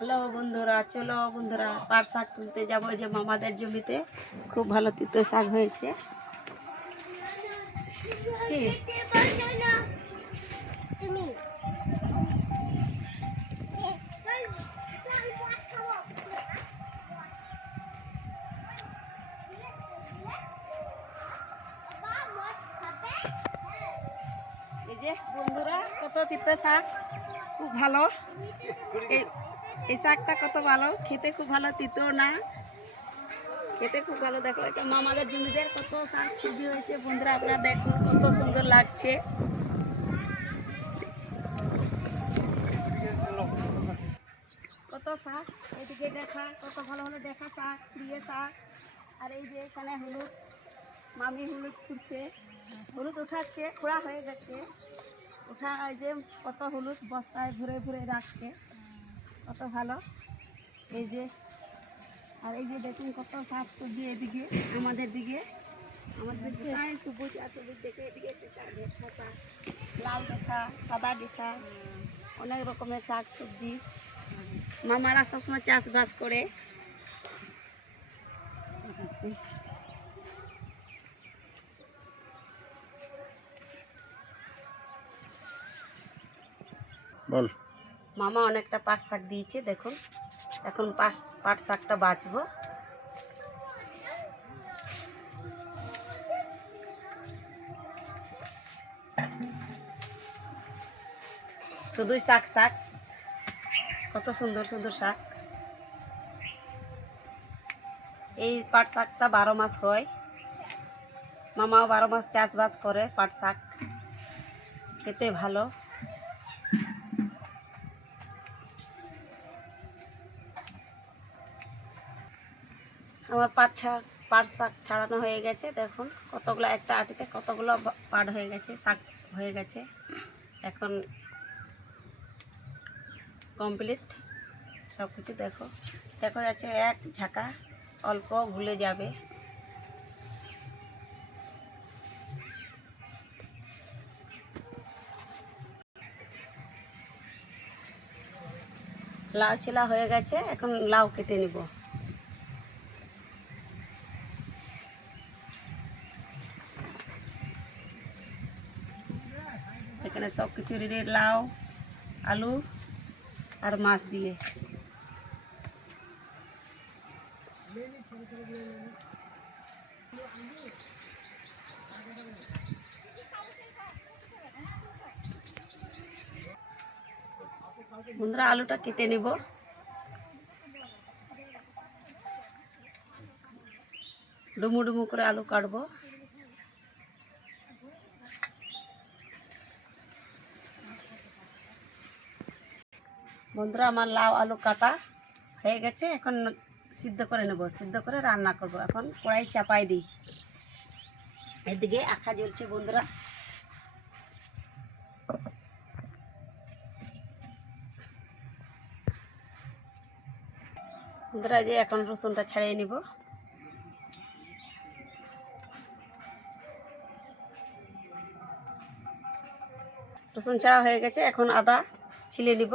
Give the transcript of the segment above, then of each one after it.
Hello বন্ধুরা, চলো বন্ধুরা পাট শাক তুলতে যাবো। যে মামাদের জমিতে খুব ভালো তিতো শাক হয়েছে। কি এই যে বন্ধুরা, কত তিতো শাক, খুব ভালো। এই শাকটা কত ভালো, খেতে খুব ভালো, তিতো না, খেতে খুব ভালো। দেখো এটা মামাদের জমিদের কত শাক সবজি হয়েছে বন্ধুরা, আপনারা দেখুন কত সুন্দর লাগছে। কত শাক এইদিকে দেখা, কত ভালো ভালো দেখা শাক, প্রিয় শাক। আর এই যে এখানে হলুদ, মামি হলুদ খুঁড়ছে, হলুদ উঠাচ্ছে, খোঁড়া হয়ে গেছে। উঠা এই যে কত হলুদ বস্তায় ভরে ভরে রাখছে, কত ভালো। এই যে আর এই যে দেখুন কত শাক সবজি এদিকে আমাদের দিকে, আমাদের কোথায় সবুজ আর সবুজ দেখে এদিকে দেখা, লাল দেখা, সাদা দেখা, অনেক রকমের শাক সবজি। মামারা সবসময় চাষবাস করে। বল। মামা অনেকটা পাট শাক দিয়েছে, দেখুন এখন পাট শাকটা বাছবো। শুধুই শাক শাক, কত সুন্দর সুন্দর শাক। এই পাট শাকটা 12 মাস হয়, মামাও 12 মাস চাষবাস করে পাট শাক, খেতে ভালো। আমার পাট শাক ছাড়ানো হয়ে গেছে, দেখুন কতগুলো, একটা আটিতে কতগুলো পাট হয়ে গেছে, শাক হয়ে গেছে। এখন কমপ্লিট সব কিছু। দেখো দেখা যাচ্ছে এক ঝাঁকা, অল্প ভুলে যাবে। লাউ ছিলা হয়ে গেছে, এখন লাউ কেটে নিব। এখানে সব কিছু রেডি, লাউ, আলু আর মাছ দিয়ে। বন্ধুরা আলুটা কেটে নিব। ডুমু ডুমু করে আলু কাটবো। বন্ধুরা আমার লাউ আলু কাটা হয়ে গেছে, এখন সিদ্ধ করে নেব, সিদ্ধ করে রান্না করব। এখন কড়াই চাপাই দিই। এদিকে আখা জ্বলছে বন্ধুরা। বন্ধুরা যে এখন রসুনটা ছাড়িয়ে নিব। রসুন ছাড়া হয়ে গেছে, এখন আদা ছিলে নিব।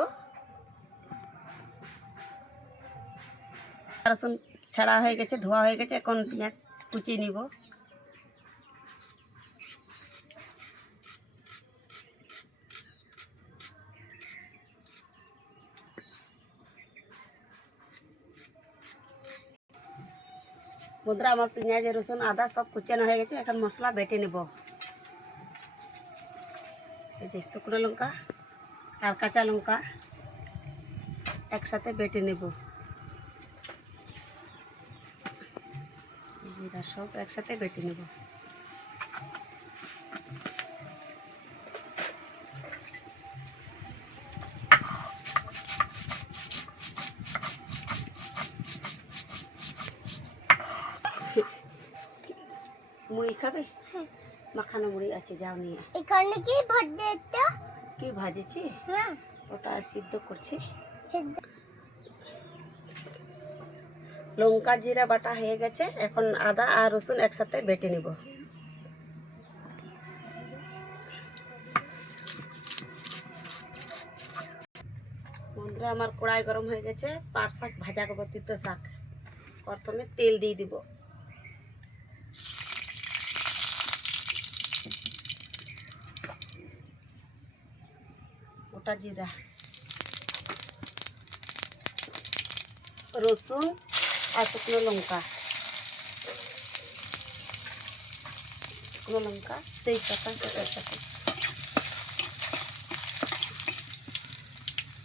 রসুন ছাড়া হয়ে গেছে, ধোয়া হয়ে গেছে, এখন পেঁয়াজ কুচিয়ে নিব। বন্ধুরা আমার পেঁয়াজ রসুন আদা সব কুচানো হয়ে গেছে, এখন মশলা বেটে নেব। এই যে শুকনো লঙ্কা আর কাঁচা লঙ্কা একসাথে বেটে নেব। জিরা সব একসাথে বেটে নেব। মুড়ি খাবে? মাখানো মুড়ি আছে, যাও নিয়ে। এখানে কি ভাজছে? এটা কি ভাজেছি? হ্যাঁ, ওটা সিদ্ধ করছি। লঙ্কা জিরা বাটা হয়ে গেছে, এখন আদা আর রসুন একসাথে বেটে নিব। বন্ধুরা আমার কড়াই গরম হয়ে গেছে, পাট শাক ভাজা করবো, তিতো শাক। প্রথমে তেল দিয়ে দিব, গোটা জিরা, রসুন আর শুকনো লঙ্কা, তেজপাতা সেটার সাথে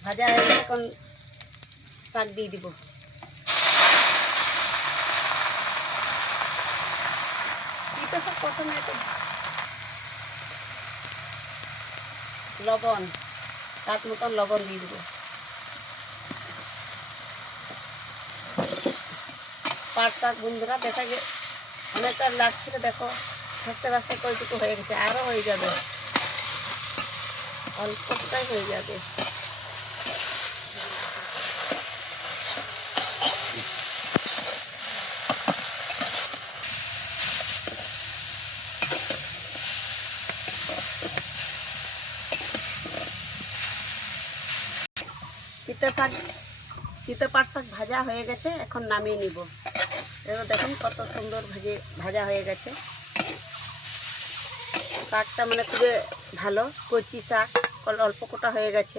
ভাজা হয়ে গেলে এখন শাক দিয়ে দিব। তিতো শাক প্রথমে একটু লবণ, স্বাদ মতন লবণ দিয়ে দিব। পাট শাক বন্ধুরা দেখা গে অনেকটা লাগছিল, দেখো ভাজতে ভাজতে কয়টুকু হয়ে গেছে, আরও হয়ে যাবে, অল্পটাই হয়ে যাবে। তিতো পাট শাক ভাজা হয়ে গেছে, এখন নামিয়ে নিব। এবার দেখুন কত সুন্দর ভাজা হয়ে গেছে। শাকটা মানে খুবই ভালো, কচি শাক, অল্প কোটা হয়ে গেছে।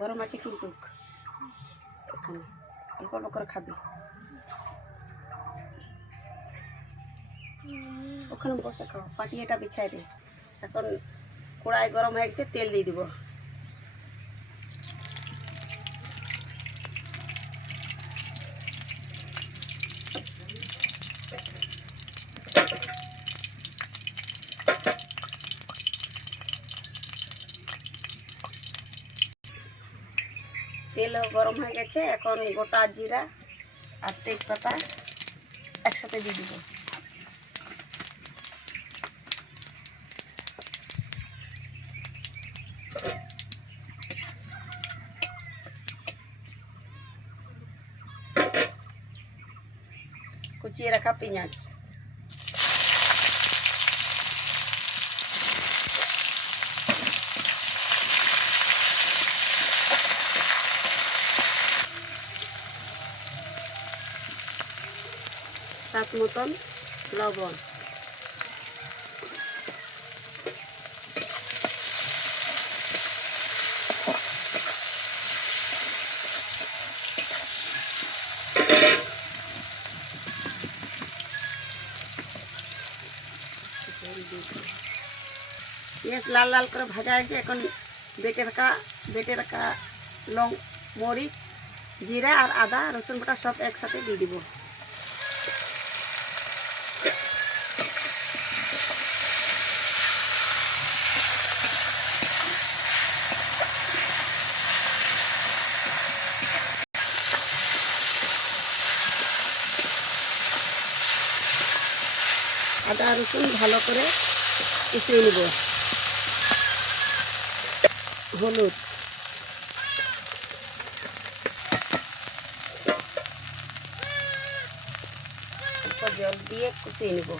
গরম আছে কিন্তু এখানে অল্প অল্প করে খাবে। ওখানে বসে খাও, পাটিয়াটা বিছাই দে। এখন কড়াই গরম হয়ে গেছে, তেল দিয়ে দিব। তেল গরম হয়ে গেছে, এখন গোটা জিরা আর তেজপাতা একসাথে দিয়ে দিব। কুচিয়ে রাখা পেঁয়াজ, স্বাদ মতন লবণ, পেঁয়াজ লাল লাল করে ভাজা হয়েছে। এখন বেটে রাখা মরিচ, জিরা আর আদা রসুন বাটা সব একসাথে দিয়ে দিব। আদা রসুন ভালো করে কষিয়ে নেব। হলুদ, জল দিয়ে কষিয়ে নেব।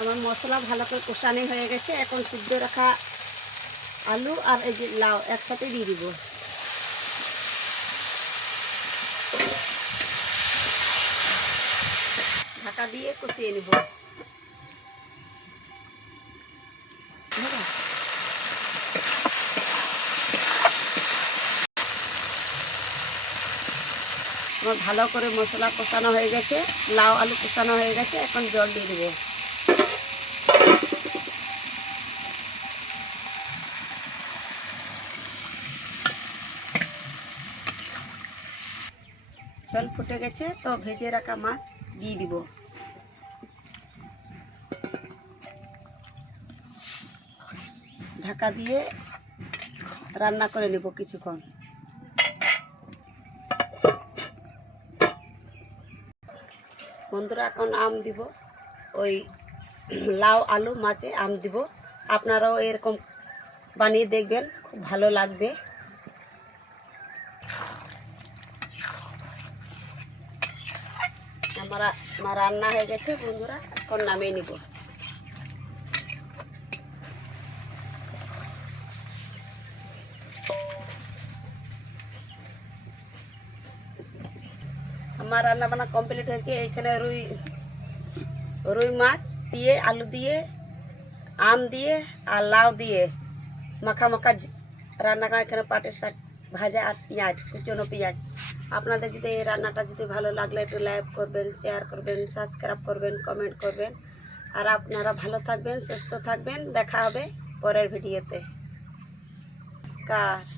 আমার মশলা ভালো করে কষানো হয়ে গেছে, এখন সিদ্ধ রাখা আলু আর এই যে লাউ একসাথে দিয়ে দিব। ঢাকা দিয়ে কষিয়ে নেব। আমার ভালো করে মশলা কষানো হয়ে গেছে, লাউ আলু কষানো হয়ে গেছে, এখন জল দিয়ে দেব। জল ফুটে গেছে, তো ভেজে রাখা মাছ দিয়ে দিব। ঢাকা দিয়ে রান্না করে নেব কিছুক্ষণ। বন্ধুরা এখন আম দিব। ওই লাউ আলু মাছে আম দিব। আপনারাও এরকম বানিয়ে দেখবেন, খুব ভালো লাগবে। আমার রান্না হয়ে গেছে বন্ধুরা, এখন নামিয়ে নিব। আমার রান্না বান্না কমপ্লিট হয়েছে। এইখানে রুই মাছ দিয়ে, আলু দিয়ে, আম দিয়ে আর লাউ দিয়ে মাখা মাখা রান্না করা। এখানে পাটের শাক ভাজা আর পেঁয়াজ, কুচনো পেঁয়াজ। আপনাদের যদি এই রান্নাটা যদি ভালো লাগলে একটু লাইক করবেন, শেয়ার করবেন, সাবস্ক্রাইব করবেন, কমেন্ট করবেন। আর আপনারা ভালো থাকবেন, সুস্থ থাকবেন। দেখা হবে পরের ভিডিওতে। নমস্কার।